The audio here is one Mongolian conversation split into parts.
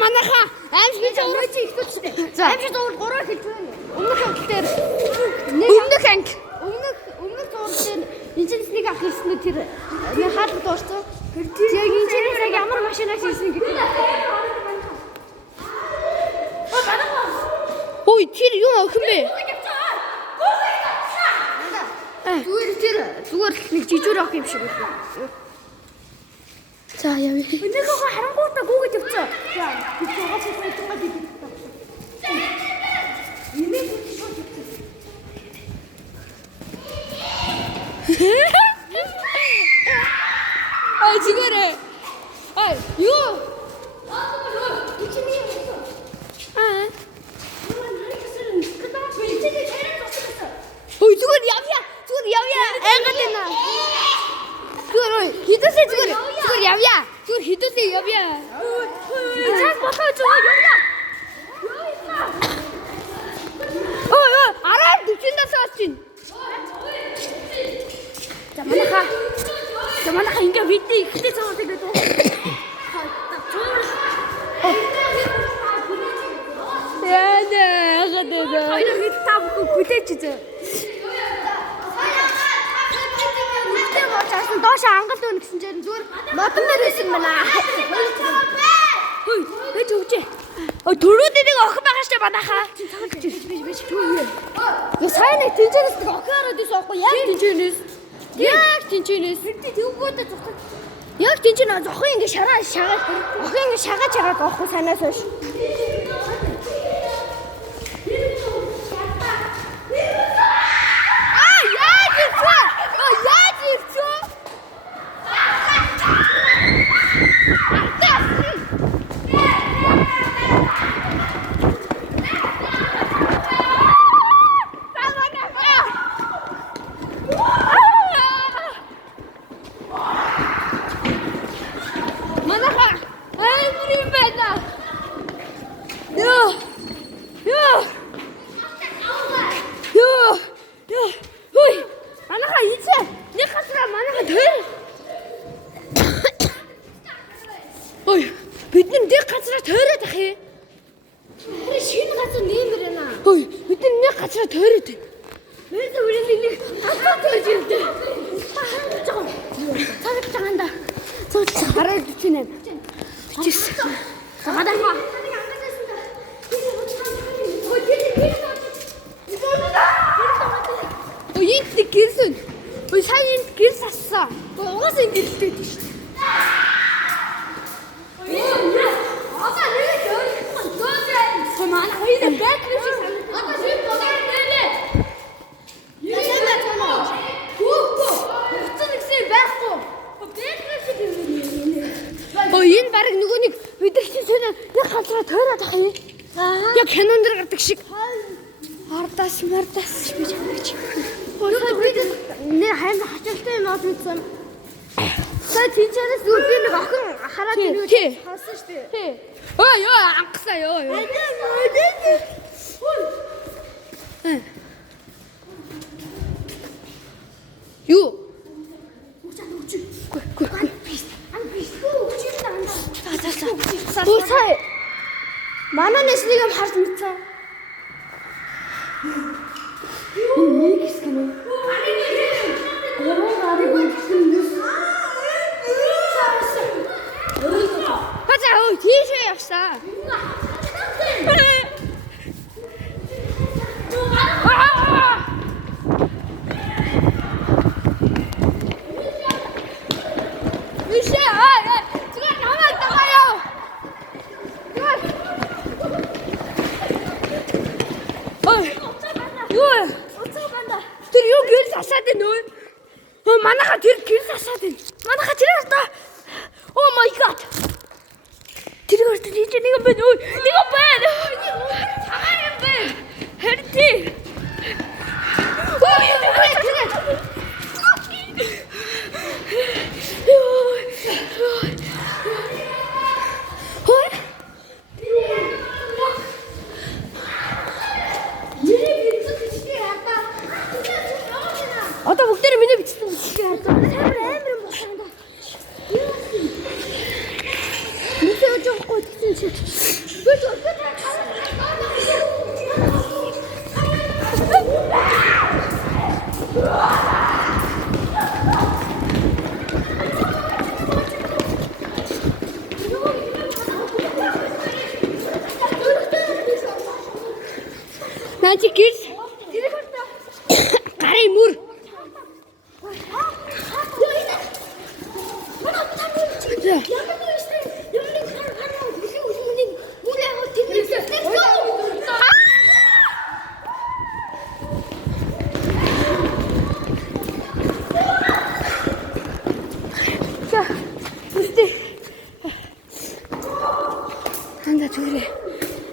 манайха аимшиг зураг их төчтэй. Аимшиг зураг 3 хэлж байна. Өмнөх анги дээр өмнөх зураг дээр инженерийг ах ирсэн тэр хаалт дуурсан. Яг инженер яг ямар машинаас ирсэн гэдэг. Ой, тэр юу охин бэ? Зүгээр нэг жижиг ах юм шиг байна. За яв. Өнөөхөө харангуйтаа гүгээд явцгаа. За би цогоос цогцоо гэдэг. Имээ шууд явцгаа. Ай чигээрээ. Ай юу? Ичний юу? Ой зүгээр явъя. Айгаад байна. Зүгээр хідээсээ зүгээр явъя. Зүгээр хідээсээ явъя. Цаас бохоо зүгээр явъя. Ой арай 40-аас хойш чинь. За манайха ингээ видео ихтэй цаавал тэгээд. Хоёроо хэд тав хүлээж зөө. Доош ангал өн гэсэн чинь зүгээр модон дээр байсан байна. Хөөе, гэж өгчээ. Төрөөд нэг охин байгаа штэ манайхаа. Биш. Я сайн нэг тэнцэнэс нэг охин хараад байсан аахгүй яг тэнцэнэс. Тэгвгөөдөө зогсоо. Яг тэнцэнэ зохин ингэ шагаад охин ингэ шагаад оохгүй санаас хойш. Бид нэг газараа тойроод ах юм. Тэр шинэ газар нэмэр байна. Хөөе, бид нэг газараа тойроод байна. Бид өөрөнд нэг газар тойрож ирдэ. Харагдаж байгаа. Цагт цагаанда. Цогц хараад үчинэ. Бичсэн. Цагаанда. Ой, энэ гэрсэн. Ой, сайн энэ гэрс ассан. Угаас энэ гэрэлтэй дээ шүү. Энэ баг нөгөө нэг бидэрчэн сонь яг газараа тойроод ах юм. Яг кинон дэр гардаг шиг. Ардаас би чамч. Нэ хайм хачилтай юм аа үзсэн. Сая тийчээс би нэг охин хараад ирээ хасан штэ. Ой ангасаа ёо. Юу? Үгүй. Манай нэснийг юм харж мэдсэн. Нэг хэсэг нь. Бачаа ой тийшээ явсаа. Тэр юу гэрэл асаад байна уу? Манайха тэр гэрэл асаад байна. Манайха тэр та. Oh my god. Тэр гэрэл тийч нэг юм байна уу? Нэг юм байна. Цагаан юм байна. Хэрти. Ой, одоо бүгдээр миний бичсэн бичгээ хардаг. Амар юм болсон да. Нүсээ өжөхгүй гэсэн чи. Magic Gears. Гарын мөр.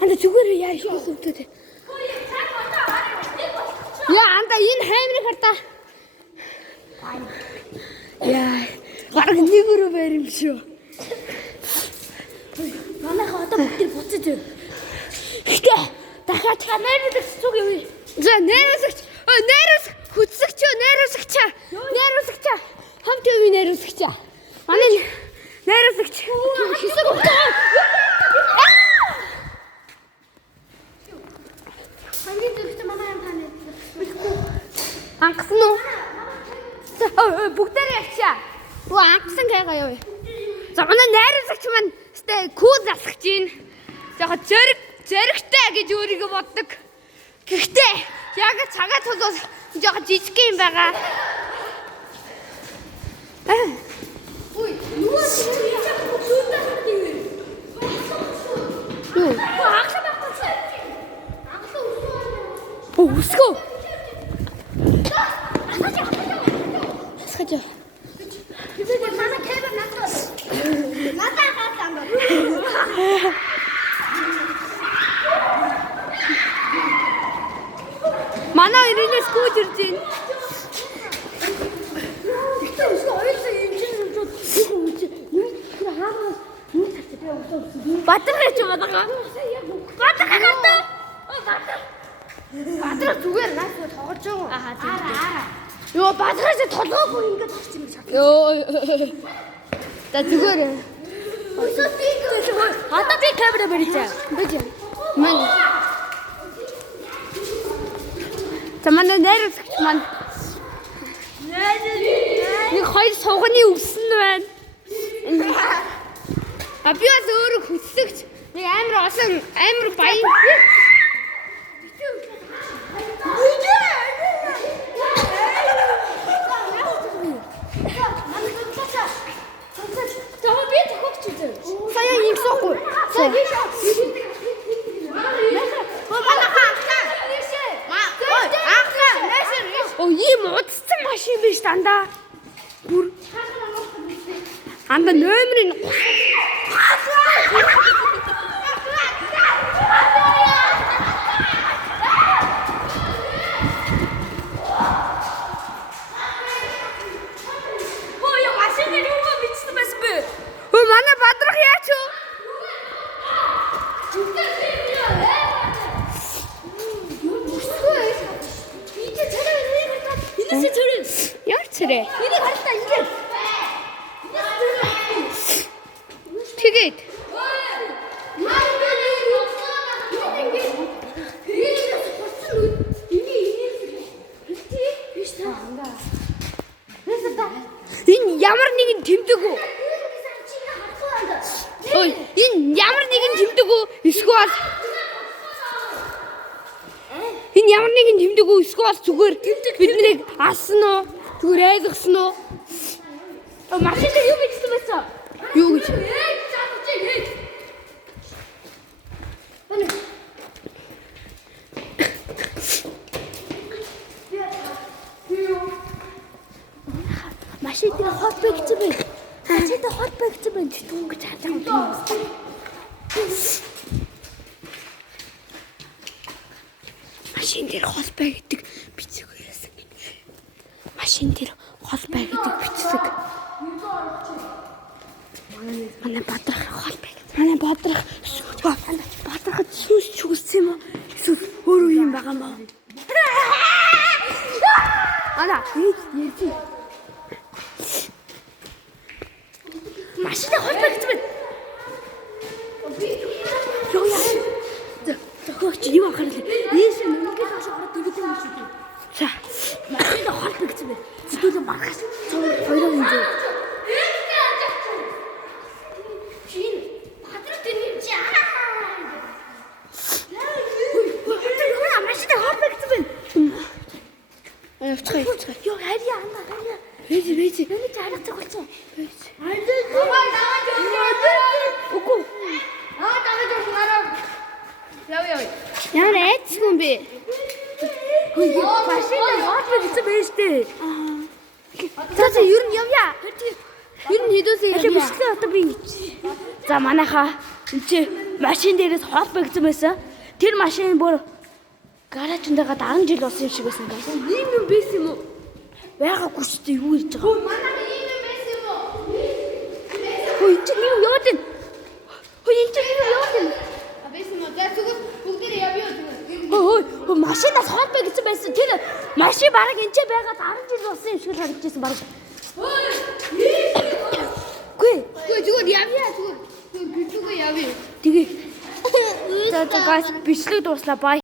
Анда зүгээр яа их хөвдөд. Яа анда энэ хаймрыг хартаа. Яа гараг нэг өрөө байр юм шүү. Манайха одоо бүгд буцаж байна. Гэтэ дахиад нэрвэлэгч зүг юм. За нэрвэлэгч. Нэрвэлэгч хүчсэгч нэрвэлэгч. Нэрвэлэгч. Хамт юм нэрвэлэгч. Манай нэрвэлэгч. Хэсэг өгдөө. Хамгийн зөвхөн манай юм тань. Ангасан уу? Бүгдээрээ ячаа. Оо ангасан гэгаа яа. За манай найруулагч маань сте кул засах чинь. Жохо зөрөгтэй гэж өөрийгөө боддог. Гэхдээ яг цагаа толгоос жохо жижиг юм байгаа. Ой, юу Уско. Асгаж. Манай кэбер надад. Надад хатсан байна. Манай ирээс гүйж ирж байна. Тэгтээ уско ойлсон юм чинь зүг үуч. Тэр хаамаа юу тавьчих би уско. Батаргаач бодоо. Батаргаа гатаа. Бадраа зүгээр наас тоглож байгаа. Аа. Йоо бадраач толгоогүй ингээд тавьчих юм шиг. Йоо. Та зүгээр. Одоо би камера барьцаа. Бэж. Мань. Тамана нэрсгч мань. Нэг хоёр сууганы өвсөн байна. А би бас өөрөө хүссэгч. Нэг амар олон амар баян. Saya yang sokul. Oh, ийм удцсан машин биш дандаа. Бүр. Анда номерын манай бадрах яач юу? Яар цэрэ? Энийг харалтаа ингэж. Тэгээд. Энэ ямар нэгэн тэмдэг үү? Ой, энэ ямар нэгэн тэмдэг үү? Эсвэл энэ ямар нэгэн тэмдэг үү? Эсвэл зүгээр биднийг алсан уу? Зүгээр айлгсан уу? Машин дээр юу бичсэн байсан? Юу гэж? Машин дээр хот бичсэн байх. Машин дээр хот бичсэн байх. Түнгэж хатаа юм байна. Машин дээр хол бай гэдэг бичиг байсан. Машин дээр хол бай гэдэг бичсэг. Манай бадрах хол бай. Манай бадрах бадрахад сүс чүгссэн юм уу? Эсвэл өөрөө юм байгаа юм аа? Ана, ярьж. Машин дээр хол бай гэсэн байна. Ёо яа. Зохиогч юу анхаарлаа. Ийш нүнгээ хаш ороод дэгдэх юм шиг. За. Машин дээр хол бай гэсэн байна. Зүгтээ маргаас цоо хоёроо юм зөө. Машин дээр хол явцгаа. Йоо харьяа андаа харьяа. Бэйж. Энийг харагдах болсон. Үгүй. Яв. Ямар айцгүй юм бэ? Машинаа хоолой гэсэн байж тээ. За ер нь явъя. Ер нь хэдүүлээ Аль явъя. бишглээ одоо би. За манайхаа энэ машин дээрээс хоол бэгдсэн байсан. Тэр машин бүр гаражндагаа 10 жил болсон юм шиг байсан guys. Ийм юм байсан юм уу? Байгаагүй шүү дээ юу хийж байгаа. Манайх ийм юм байсан юм уу? Хөө энэ чинь юу яваад байна? Хөө энэ чинь юу яваад байна? А байсан уу? За зүгт бүгдээрээ явъя зүгт. Хөө машинаас хоол бэгдсэн байсан. Тэр машин бараг энэ ч байгаад 10 жил болсон юм шиг л харагдчихсан бараг. Гүй Зүгээр явъя зүгээр. Зүгээр явъя. тэгээ. За guys бичлэг дууслаа бай.